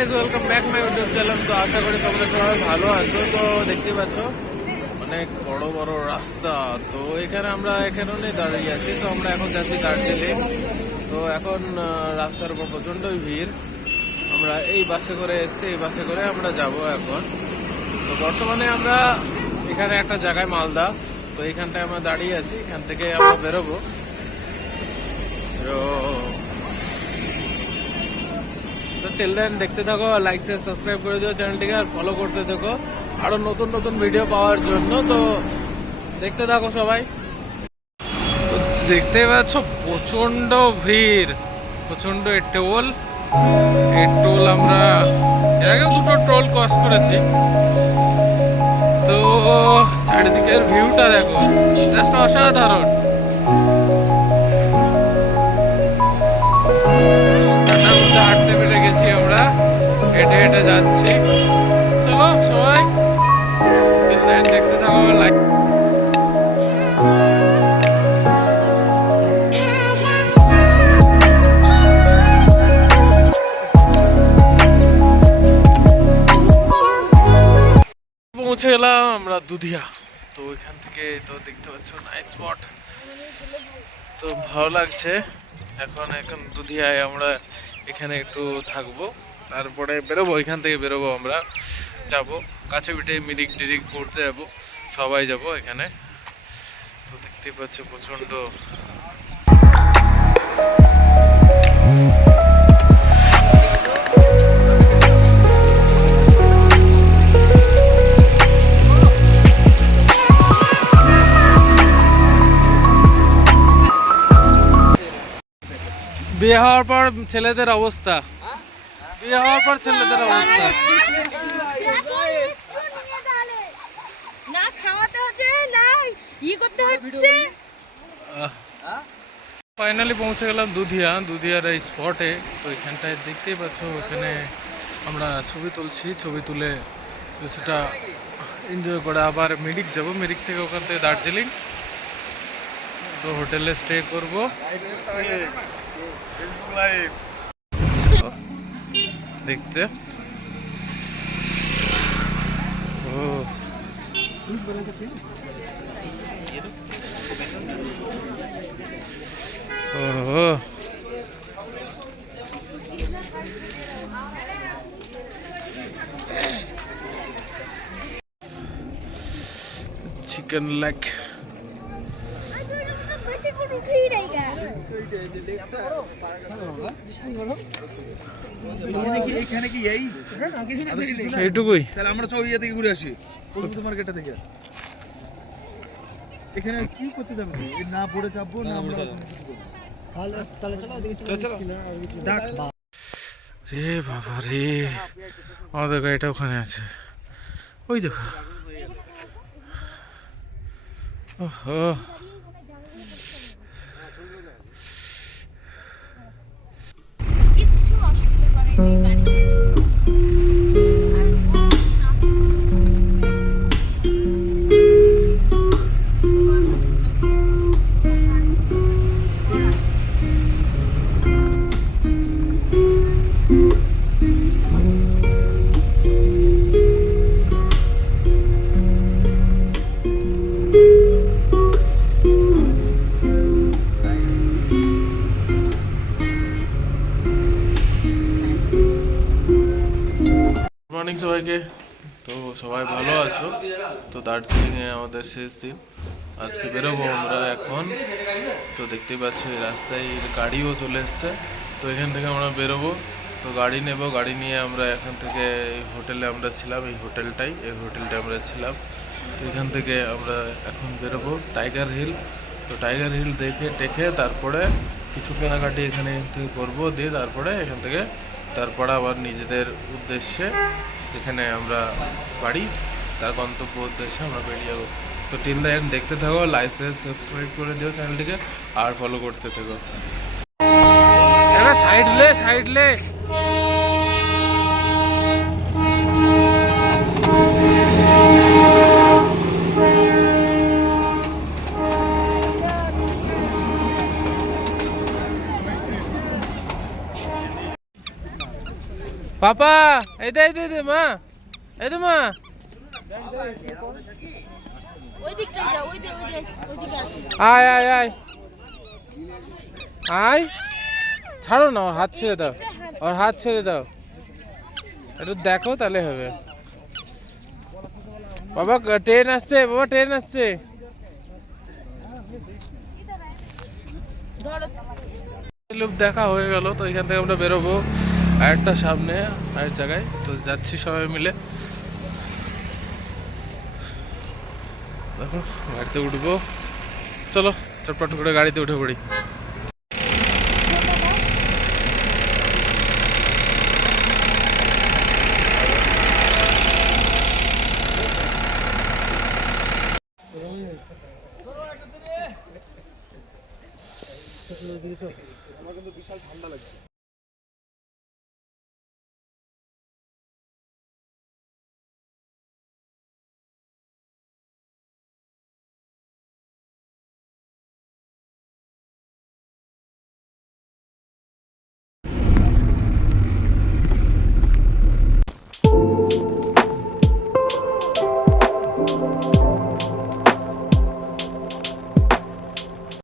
Guys, welcome back my YouTube channel. তো আশা করি তোমরা সবাই ভালো আছো। তো দেখতে পাচ্ছ অনেক বড় বড় রাস্তা। তো এখানে আমরা এখানে দাঁড়িয়ে আছি। তো আমরা এখন যাচ্ছি দার্জিলিং। তো এখন রাস্তার উপর প্রচণ্ডই ভিড়। আমরা এই বাসে করে এসছি, এই বাসে করে আমরা যাব এখন। তো বর্তমানে আমরা এখানে একটা জায়গায় মালদা, তো এইখানটায় আমরা দাঁড়িয়ে আছি। এখান থেকে আমরা বেরোবো। তো টিল দেন দেখতে থাকো, লাইক শেয়ার সাবস্ক্রাইব করে দিও চ্যানেলটিকে, আর ফলো করতে থাকো আরো নতুন নতুন ভিডিও পাওয়ার জন্য। তো দেখতে থাকো সবাই। দেখতে পাচ্ছ প্রচন্ড ভিড়, প্রচন্ড টোল। এই টোল আমরা এর আগে দুটো টোল ক্রস করেছি। তো চারিদিকের ভিউটা দেখো, জাস্ট অসাধারণ। হাঁটতে পেরে গেছি আমরা, হেঁটে হেঁটে যাচ্ছি। চলো সবাই দেখতে থাকো, লাইক। পৌঁছে গেলাম আমরা দুধিয়া। তো এখান থেকে তো দেখতে পাচ্ছ নাইট স্পট, তো ভালো লাগছে। এখন দুধিয়ায় আমরা এখানে একটু থাকবো, তারপরে বেরোবো। এখান থেকে বেরোবো, আমরা যাবো কাছে পিঠে মিরিক টিরিক ঘুরতে যাবো, সবাই যাবো এখানে। তো দেখতে পাচ্ছ প্রচন্ড বিয়ে হওয়ার পর ছেলেদের অবস্থা, বিয়ে হওয়ার পর ছেলেদের অবস্থা। না খাওয়াতে হচ্ছে, না ই করতে হচ্ছে। ফাইনালি পৌঁছে গেলাম দুধিয়ার এই স্পটে। তো এখানটায় দেখতেই পাচ্ছ, এখানে আমরা ছবি তুলছি। ছবি তুলে সেটা এনজয় করে আবার মিরিক যাব। মিরিক থেকে ওখান থেকে দার্জিলিং। তো হোটেলে স্টে করব। দেখতে চিকেন লেগ। এইটুকুই, তাহলে আমরা চৌরিয়া থেকে ঘুরে আসি, মার্কেটটা থেকে। এখানে কি করতে যাবো? না পড়ে চাপবো না আমরা। তাহলে চলো রে বাবা রে, আমাদের গাড়িটা ওখানে আছে, ওই দেখো। ওহো, কিচ্ছু অসুবিধা করেনি গাড়ি। মর্নিং সবাইকে। তো সবাই ভালো আছো? তো দার্জিলিংয়ে আমাদের শেষ দিন, আজকে বেরোবো আমরা এখন। তো দেখতেই পাচ্ছি রাস্তায় গাড়িও চলে এসছে। তো এখান থেকে আমরা বেরোবো, তো গাড়ি নেব। গাড়ি নিয়ে আমরা এখান থেকে এই হোটেলে আমরা ছিলাম, এই হোটেলটাই আমরা ছিলাম। তো এখান থেকে আমরা এখন বেরোবো টাইগার হিল। তো টাইগার হিল দেখে টেকে তারপরে কিছু কেনাকাটি এখানে থেকে করবো, দিয়ে তারপরে এখান থেকে আবার নিজেদের উদ্দেশ্যে, যেখানে আমরা বাড়ি, তার গন্তব্য উদ্দেশ্যে আমরা বেরিয়ে যাবো। তো টিল দ্য এন্ড দেখতে থাকো, লাইক সাবস্ক্রাইব করে দিও চ্যানেলটিকে, আর ফলো করতে থাকো। সাইড লে পাপা এই দে মা, এই দে মা। ওই দিকটা যাও, ওইদিকে আছে। আয় আয় আয় আয়, ছাড়ো না, ওর হাত ছেড়ে দাও, ওর হাত ছেড়ে দাও, একটু দেখো তাহলে হবে। বাবা ট্রেন আসছে, বাবা ট্রেন আসছে। ধরো। লুপ দেখা হয়ে গেল, তো এখান থেকে আমরা বেরোবো আরেকটা সামনে আরেক জায়গায়, তো যাচ্ছি সবাই মিলে। দেখো গাড়িতে উঠবো, চলো চটপট করে গাড়িতে উঠে পড়ি। আমার কিন্তু বিশাল ঠান্ডা লাগছে।